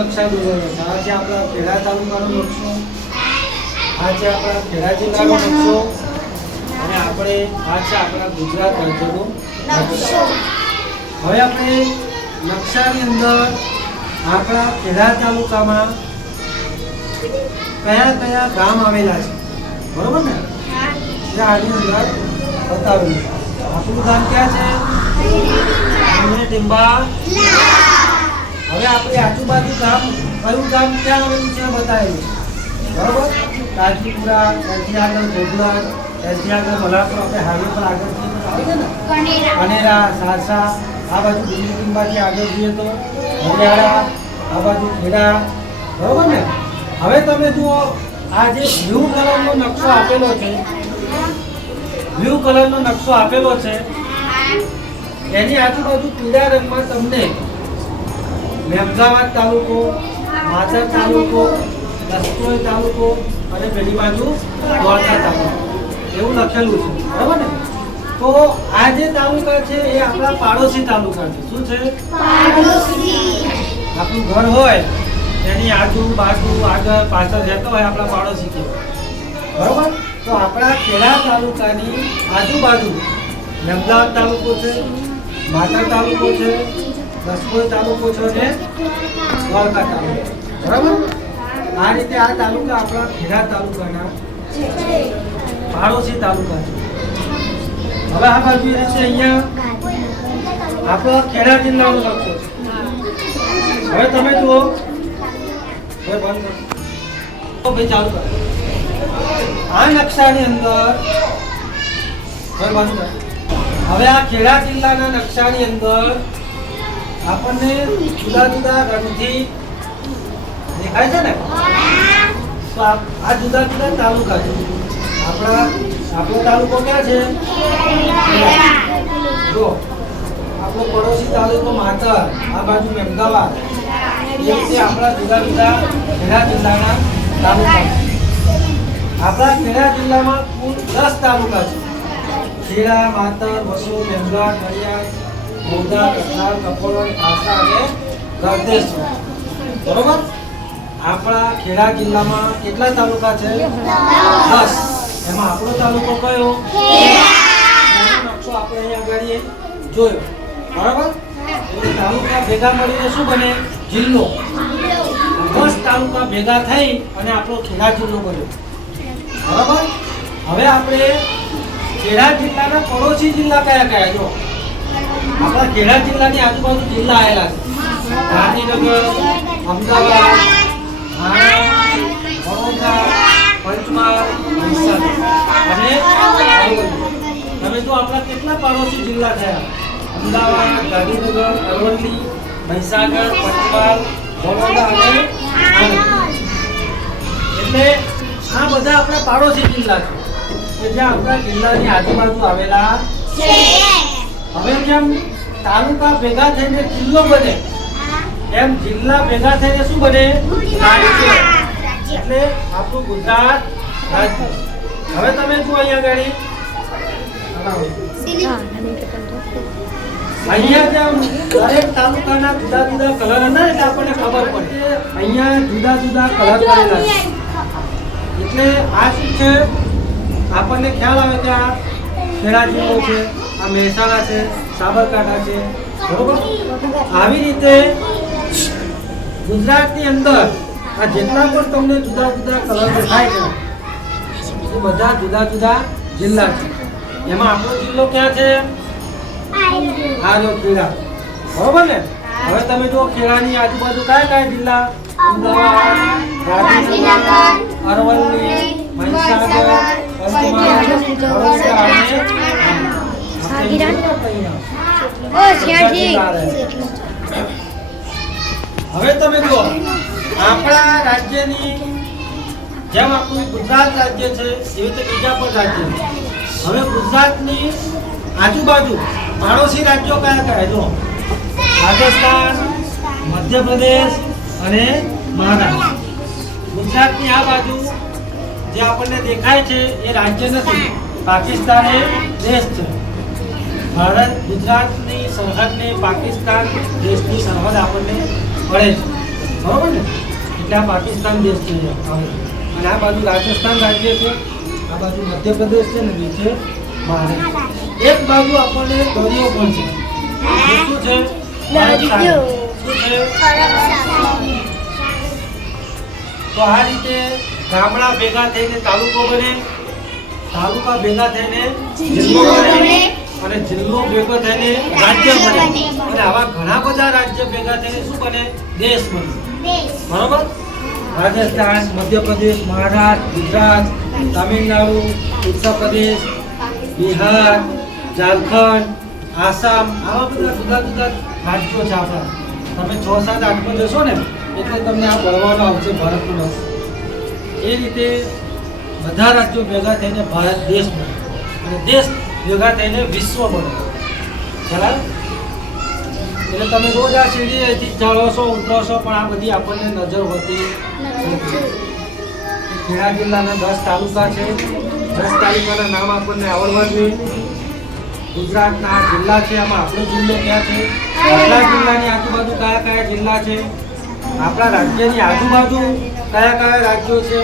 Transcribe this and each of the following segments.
નકશા દોરેલો છે. આ છે આપણા ખેડા તાલુકાનો નકશો, આ છે આપણા ખેડા જિલ્લાનો નકશો અને આપણે આ છે આપણા ગુજરાત રાજ્યનો નકશો. હવે આપણે નકશાની અંદર આપણા ખેડા તાલુકામાં કયા કયા ગામ આવેલા છે, બરોબર ને? આની અંદર બતાવેલું છે. આપણું ગામ ક્યાં છે? ટીંબા. હવે આપણે આજુબાજુ ગામ કયું ગામ ક્યાં આવેલું છે બતાવેલું છે, બરોબર? કાજીપુરા, ત્યાંથી આગળ ગોગલા, ત્યાંથી આગળ મલાપુર, આપણે હાઈવે પર આગળ આવે છે ને કનેરા, સારસા, આ બાજુ દિલ્હી ટીંબાથી આગળ જઈએ તો હરિયાળા, આ બાજુ ખેડા, બરોબર ને? હવે તમે જુઓ આ જે બ્લુ કલરનો નકશો આપેલો છે, બ્લુ કલરનો નકશો આપેલો છે, એની આજુબાજુ પીળા રંગમાં તમને મેમદાવાદ તાલુકો, માતર તાલુકો, લસકોઈ તાલુકો અને પેલી બાજુ દ્વારકા તાલુકો એવું લખેલું છે, બરાબર ને? તો આ જે તાલુકા છે એ આપણા પાડોશી તાલુકા છે. શું છે? આપણું ઘર હોય એની આજુબાજુ આગળ પાછળ રહેતો હોય આપણા પાડોશી કહેવાય, બરોબર? તો આપણા ખેડા તાલુકાની આજુબાજુ મેમદાવાદ તાલુકો છે, માતર તાલુકો છે, લસકોઈ તાલુકો છે અને દ્વારકા તાલુકો, બરાબર? આ રીતે આ તાલુકા આપણા ખેડા તાલુકાના પાડોશી તાલુકા છે. હવે આ બાજુ છે અહીંયા આપણો ખેડા જિલ્લાનો નકશો છે. હવે તમે જુઓ, ભાઈ ચાલુ કરો. આ નકશાની અંદર હવે આ ખેડા જિલ્લાના નકશાની અંદર આપણને જુદા જુદા રંગથી દેખાય છે ને? તો આ જુદા જુદા તાલુકા છે. આપણો તાલુકો ક્યાં છે? જો આપણો પડોશી તાલુકો માતર, આ બાજુ મેમદાવાદ, એ રીતે આપણા જુદા જુદા ખેડા જિલ્લાના તાલુકા. આપણા ખેડા જિલ્લામાં કુલ 10 તાલુકા છે. ખેડા, માતર, વસો, મેમદાવાદ, નડિયાદ, ગોધરા, કથાર, કપોળ, ખાસા અને ગળતેશ્વર, બરોબર? આપણા ખેડા જિલ્લામાં કેટલા તાલુકા છે? 10. એમાં આપણો તાલુકો કયો? નકશો આપણે અહીંયા આગળ જોયો, બરાબર? તાલુકા ભેગા મળીને શું બને? જિલ્લો. 10 તાલુકા ભેગા થઈ અને આપણો ખેડા જિલ્લો બન્યો, બરાબર? હવે આપણે ખેડા જિલ્લાના પડોશી જિલ્લા કયા કયા? જો આપણા ખેડા જિલ્લાની આજુબાજુ જિલ્લા આવેલા છે. ગાંધીનગર, અમદાવાદ, વડોદરા, પંચમહાલ, મહીસાગર અને અરવલ્લી. તમે જો આપણા કેટલા પાડોશી જિલ્લા થયા? અમદાવાદ, ગાંધીનગર, અરવલ્લી, મહીસાગર, પંચમહાલ, વડોદરા અને એટલે આ બધા આપણા પાડોશી જિલ્લા છે કે જે આપણા જિલ્લાની આજુબાજુ આવેલા છે. હવે જેમ તાલુકા ભેગા થઈને જિલ્લો બને એમ જિલ્લા ભેગા થઈને શું બને? રાજ્ય. એટલે આપણું ગુજરાત રાજ્ય. હવે તમે જુઓ અહીંયા જેમ દરેક તાલુકાના જુદા જુદા કલર હતા એટલે આપણને ખબર પડે. અહીંયા જુદા જુદા કલર કરેલા છે એટલે આ શું છે આપણને ખ્યાલ આવે કે આ ખેડા જિલ્લો છે, આ મહેસાણા છે, સાબરકાંઠા છે, બરોબર? આવી રીતે ગુજરાતની અંદર આ જેટલા પણ તમને જુદા જુદા કલર દેખાય છે એ બધા જુદા જુદા જિલ્લા છે. એમાં આપણો જિલ્લો ક્યાં છે? આ જો ખેડા, બરોબર ને? હવે તમે જો ખેડાની આજુબાજુ કયા કયા જિલ્લા? અમદાવાદ, ગાંધીનગર, અરવલ્લી, મહીસાગર, પંચમહાલ, વડોદરા અને હવે તમે જો આપણા રાજ્યની જેમ આપણું ગુજરાત રાજ્ય છે એવી રીતે બીજા પણ રાજ્ય છે. હવે ગુજરાતની આજુબાજુ પાડોશી રાજ્યો કયા કયા? જો રાજસ્થાન, મધ્યપ્રદેશ અને મહારાષ્ટ્ર. ગુજરાતની આ બાજુ જે આપણને દેખાય છે એ રાજ્ય નથી, પાકિસ્તાન એ દેશ છે. ભારત ગુજરાતની સરહદને પાકિસ્તાન દેશની સરહદ આપણને પડે છે. બરોબર ને? એટલે આ પાકિસ્તાન દેશ છે આવે. અને આ બાજુ રાજસ્થાન રાજ્ય છે, આ બાજુ મધ્યપ્રદેશ છે ને નીચે મહારાષ્ટ્ર. એક બાજુ આપણને દરિયો પણ છે. એ શું છે? દરિયો. શું છે? તો આ રીતે ગામડા ભેગા થઈને તાલુકો બને, તાલુકા ભેગા થઈને જિલ્લો બને, અને જિલ્લો ભેગો થઈને રાજ્ય બને, અને આવા ઘણા બધા રાજ્ય ભેગા થઈને શું બને? દેશ બને. બરોબર? રાજસ્થાન, મધ્યપ્રદેશ, મહારાષ્ટ્ર, ગુજરાત, તામિલનાડુ, ઉત્તર પ્રદેશ, બિહાર, ઝારખંડ, આસામ, આવા બધા જુદા જુદા રાજ્યો છે આપણા. તમે 6, 7, 8 જશો ને એટલે તમને આ ભણવાનું આવશે ભારતનું નામ. એ રીતે બધા રાજ્યો ભેગા થઈને ભારત દેશ બને, અને દેશ ભેગા થઈને વિશ્વ બને. ખ્યાલ? એટલે તમે રોજ આ સીડી અહીંથી ચડો છો, ઉતરો છો, પણ આ બધી આપણને નજર હોતી નથી. ખેડા જિલ્લાના 10 તાલુકા છે. 10 તાલુકાના નામ આપણને આવડવા જોઈએ. ગુજરાતના આ જિલ્લા છે, આમાં આપણો જિલ્લો ક્યાં છે? આપણા જિલ્લાની આજુબાજુ કયા કયા જિલ્લા છે? આપણા રાજ્યની આજુબાજુ કયા કયા રાજ્યો છે?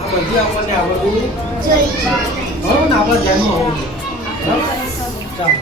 આ બધી આપણને આવડવું બરોબર ને? આપણા ધ્યાનમાં આવવું. બરાબર? ચાલો.